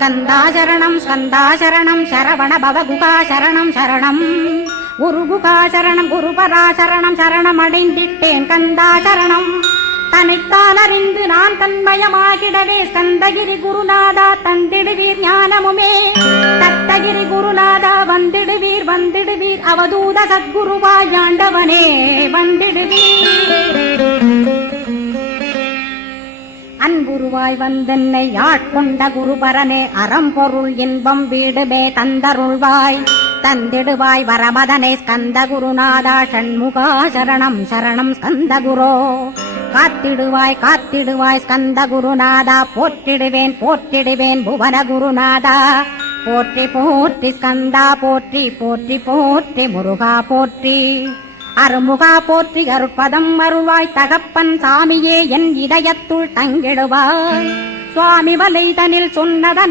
ஸ்கந்தா சரணம் ஸ்கந்தா சரணம் சரவண பவகுகா சரணம் சரணம் குருகுகா சரணம் குருபரா சரணம் சரணம் அடைந்திட்டேன் கந்தா சரணம் தன்னைத்தான் அறிந்து நான் தன்மயமாகிடவே ஸ்கந்தகிரி குருநாதா தந்திடுவீர் ஞானமுமே தத்தகிரி குருநாதா வந்திடுவீர் வந்திடுவீர் அவதூத சத்குருவாய் ஆண்டவனே வந்திடுவீர் அன்புருவாய் வந்தென்னை ஆட்கொண்ட குருபரனே அறம்பொருள் இன்பம் வீடுமே தந்தருள்வாய் தந்திடுவாய் வரமதனை ஸ்கந்த குருநாதா ஷண்முகா சரணம் சரணம் ஸ்கந்த குரோ காத்திடுவாய் காத்திடுவாய் ஸ்கந்த குருநாதா போற்றிடுவேன் போற்றிடுவேன் புவன குருநாதா போற்றி போற்றி ஸ்கந்தா போற்றி போற்றி போற்றி முருகா போற்றி அருமுகா போற்றி அருட்பதம் அருள்வாய் தகப்பன் சாமியே என் இதயத்துள் தங்கிடுவாய் சுவாமி வலைதனில் சொன்னதன்